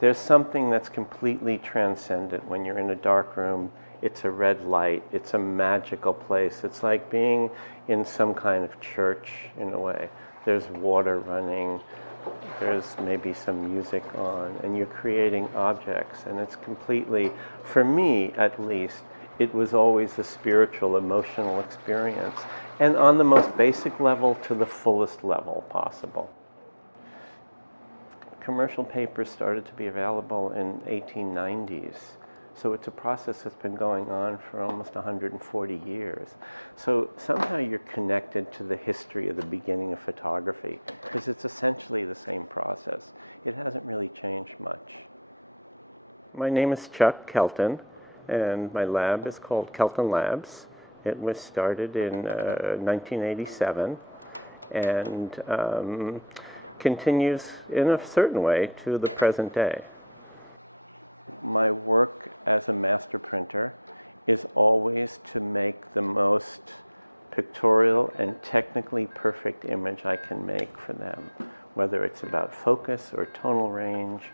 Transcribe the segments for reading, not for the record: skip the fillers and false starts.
There's something that's completely transcendent when you're in a dark room. It's a red light. It's a magical place. It's like being in some kind of church in a way. There's water running. There's maybe some music on, and you're creating objects, and it's completely, for me at least, it was always a spiritual, emotional experience, and on the most basic level to the fullest level possible. Commercial paper started to be available in 1890s. So it's a process that's been going on for almost 140 years. So somehow you're connected to the history of the beginning of photography, because it's essentially the same process. It hasn't really changed much. My name is Chuck Kelton, and my lab is called Kelton Labs. It was started in 1987, and continues in a certain way to the present day. My work as a master printer is always to make the most pictorial and technically perfect image I can make for them, whether it's about focus or tonal range,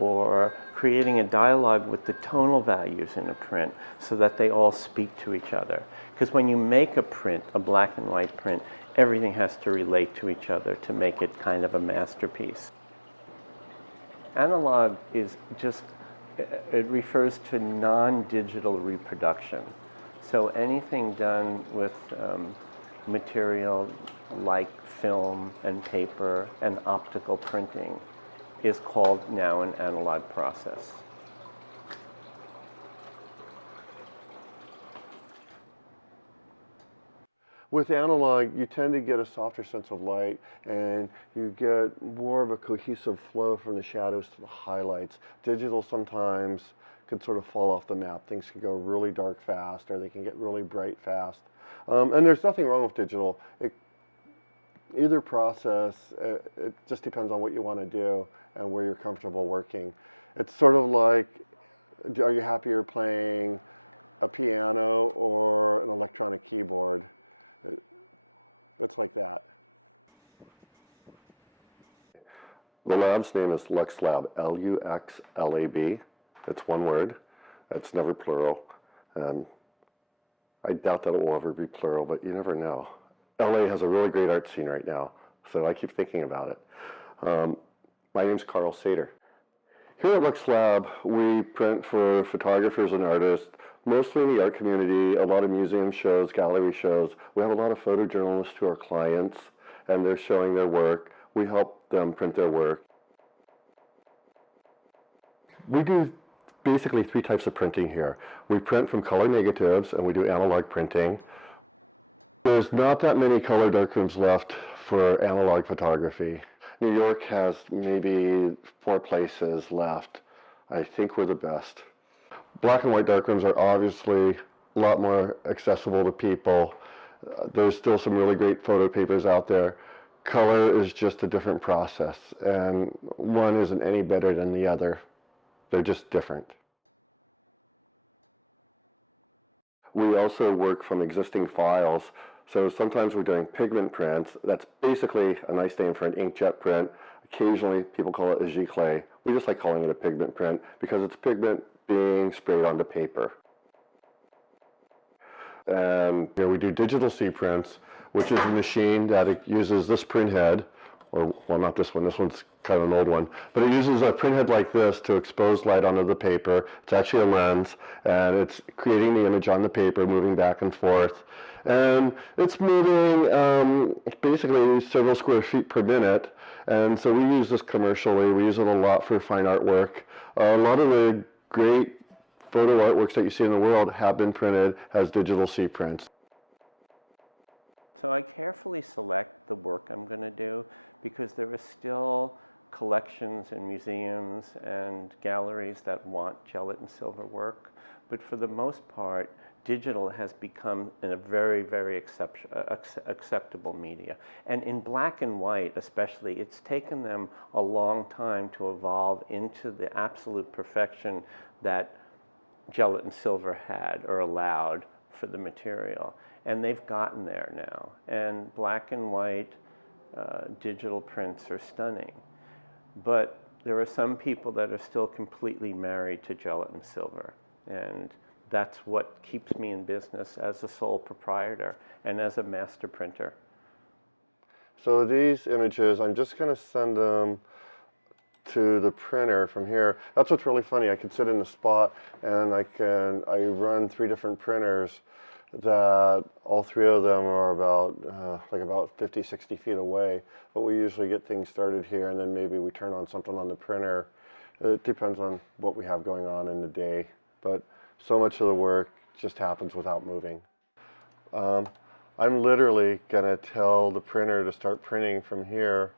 or creating a dialogue with the tonal values in a print so that they all speak to each other. Because when you make a print, a black and white print, everything has to relate to each other to make it kind of a masterpiece. Analog is just, it refers to non-digital reproduction. So anything done with material like film and paper and optical printing is called now an analog process. With analog, you tend to get a softer sense of light, and you get more of a cohesive flow from the shadows to the highlights. Digital sometimes can sort of fall off the map. Things can go really dark fast, or they can get really bright fast. And there's nothing wrong with digital. Either process, it just depends on what you want to do and where you're comfortable working. It's sort of like, are you happier playing a piano or an electronic keyboard? It's like that. The lab's name is Lux Lab, L-U-X-L-A-B. It's one word. It's never plural. And I doubt that it will ever be plural, but you never know. LA has a really great art scene right now, so I keep thinking about it. My name's Carl Saytor. Here at Lux Lab, we print for photographers and artists, mostly in the art community, a lot of museum shows, gallery shows. We have a lot of photojournalists who are clients, and they're showing their work. We help them print their work. We do basically three types of printing here. We print from color negatives, and we do analog printing. There's not that many color darkrooms left for analog photography. New York has maybe 4 places left. I think we're the best. Black and white darkrooms are obviously a lot more accessible to people. There's still some really great photo papers out there. Color is just a different process, and one isn't any better than the other. They're just different. We also work from existing files. So sometimes we're doing pigment prints. That's basically a nice name for an inkjet print. Occasionally people call it a giclée. We just like calling it a pigment print because it's pigment being sprayed onto paper. And we do digital C prints, which is a machine that uses this print head, or well, not this one's kind of an old one, but it uses a print head like this to expose light onto the paper. It's actually a lens, and it's creating the image on the paper, moving back and forth. And it's moving basically several square feet per minute, and so we use this commercially. We use it a lot for fine artwork. A lot of the great photo artworks that you see in the world have been printed as digital C prints. So I carefully select the work I'm going to do because there are still collections and museums and galleries that want gelatin silver work, but for the most part, digital has become a very, very acceptable media. And in black and white especially, it's taken them a long time to evolve into the absolute perfection that gelatin silver had or allowed for the material. And they've gotten there now. And black and white digital prints are stunning. But there are some people that are still completely married to gelatin silver, and that's what keeps me in business as a sole proprietor and as a master printer. So these images, I'm just going to send them to the printer from here. That's what's really funny. I can sit in a spot and I run 3 different printers that all 3 of them are about 50, 60 feet away. But we usually get things started here, and then maybe we turn on something on the printer. It depends on what we have going on in the day. But so much of the work just happens without moving. I'm literally going to tell the printer to start printing from here.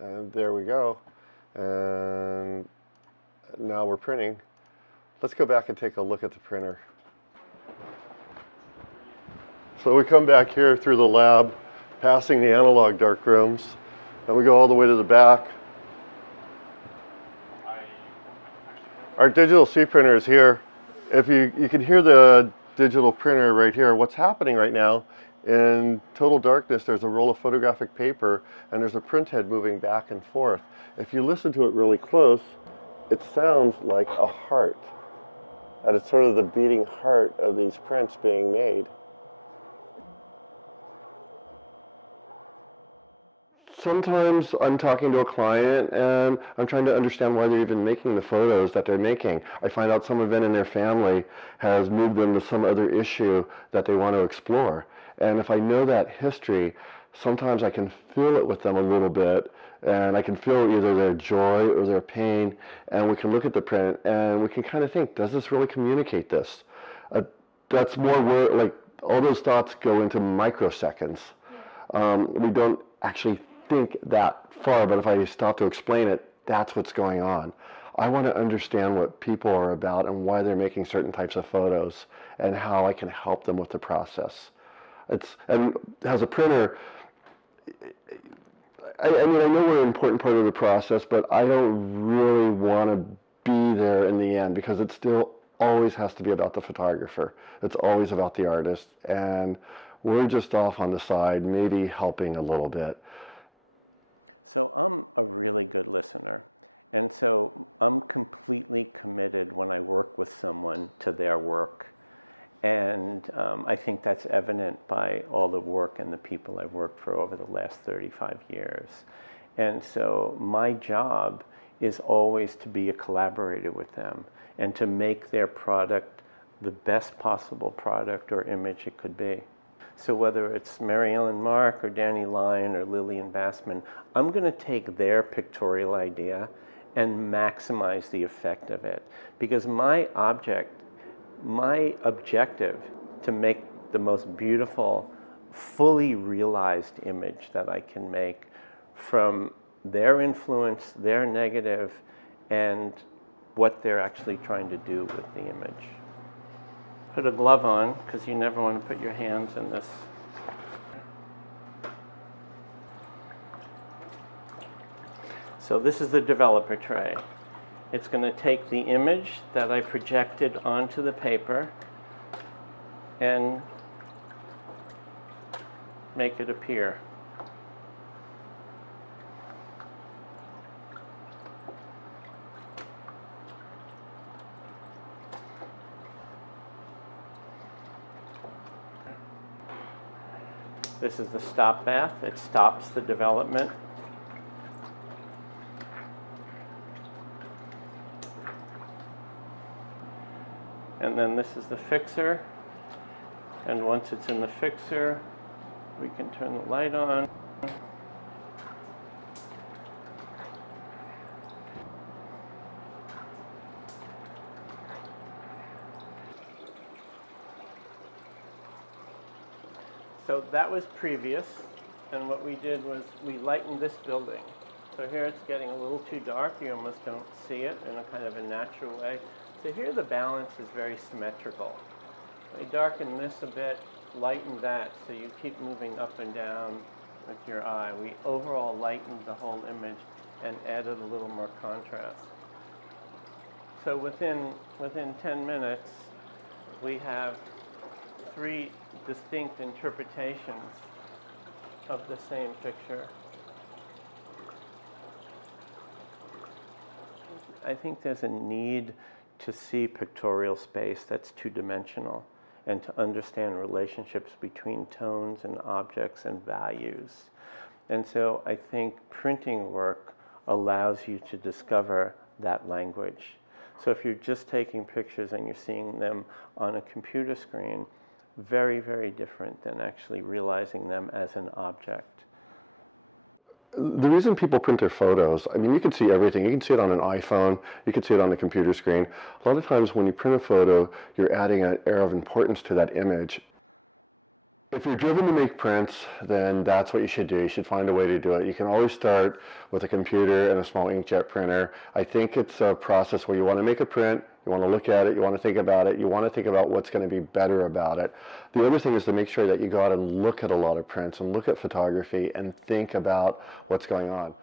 And there we go. And now we're printing. Let's go back and take a look at the printer. So we come back here through the lab, passing the analog dark rooms, and we go all the way to the back. Our digital C printer is here. If you can hear the digital printer right here. What's happening right now, in total darkness, there's a roll of photographic paper and there's a print head moving back and forth. If you listen to it really close, it sounds like a heart. And it's sort of the beating heart of these prints being made. Sometimes I'm talking to a client and I'm trying to understand why they're even making the photos that they're making. I find out some event in their family has moved them to some other issue that they want to explore. And if I know that history, sometimes I can feel it with them a little bit, and I can feel either their joy or their pain, and we can look at the print and we can kind of think, does this really communicate this? That's more where, like, all those thoughts go into microseconds. We don't actually think that far, but if I stop to explain it, that's what's going on. I want to understand what people are about and why they're making certain types of photos and how I can help them with the process. And as a printer, I mean, I know we're an important part of the process, but I don't really want to be there in the end, because it still always has to be about the photographer. It's always about the artist, and we're just off on the side, maybe helping a little bit. So I'm a really good listener, and so I'm completely committed when I work with someone to their work. And I think that's evident by all the work and the people I've worked for over the last 35 years. And so my job is always to be a collaborator with them and to make their product the best possible product or image it could be. So whether it's Mary Ellen Mark or Danny Lyon or Lillian Bassman, I'm going to take their pictorial idea and maximize the effect of it, because my objective to make the most beautiful, fully realized image that I can make from their influence, their negative, and what they're actually trying to do with the image. Put a glove on, because you never want to put your hands in this. So this is the developer tray. It's going to take the image that I projected onto the paper and make it appear. This is the stop bath. It stops the development. And then this is the fixer. And once it's in the fixer, we can turn the light on. So that was previous, and what we did was we lightened this building. So here it's getting a little too dark. You almost don't see it in a kind of a natural way. So here the balance is very symmetrical. We darken this a bit, lighten that, so you keep moving up and down with your eye. We overall lightened the whole image and added a little more contrast. So within 10 minutes, we have 3 distinct interpretations of the same picture. I think there's a need to see pictorial space that's two-dimensional and to understand relationships between tones and objects and values. And so I think printing work allows you to discover that language. So if you're just taking pictures and you're seeing them on a computer screen, very, very different than actually realizing them as an object. The reason people print their photos, I mean, you can see everything. You can see it on an iPhone, you can see it on the computer screen. A lot of times when you print a photo, you're adding an air of importance to that image. If you're driven to make prints, then that's what you should do. You should find a way to do it. You can always start with a computer and a small inkjet printer. I think it's a process where you want to make a print, you want to look at it, you want to think about it, you want to think about what's going to be better about it. The other thing is to make sure that you go out and look at a lot of prints and look at photography and think about what's going on.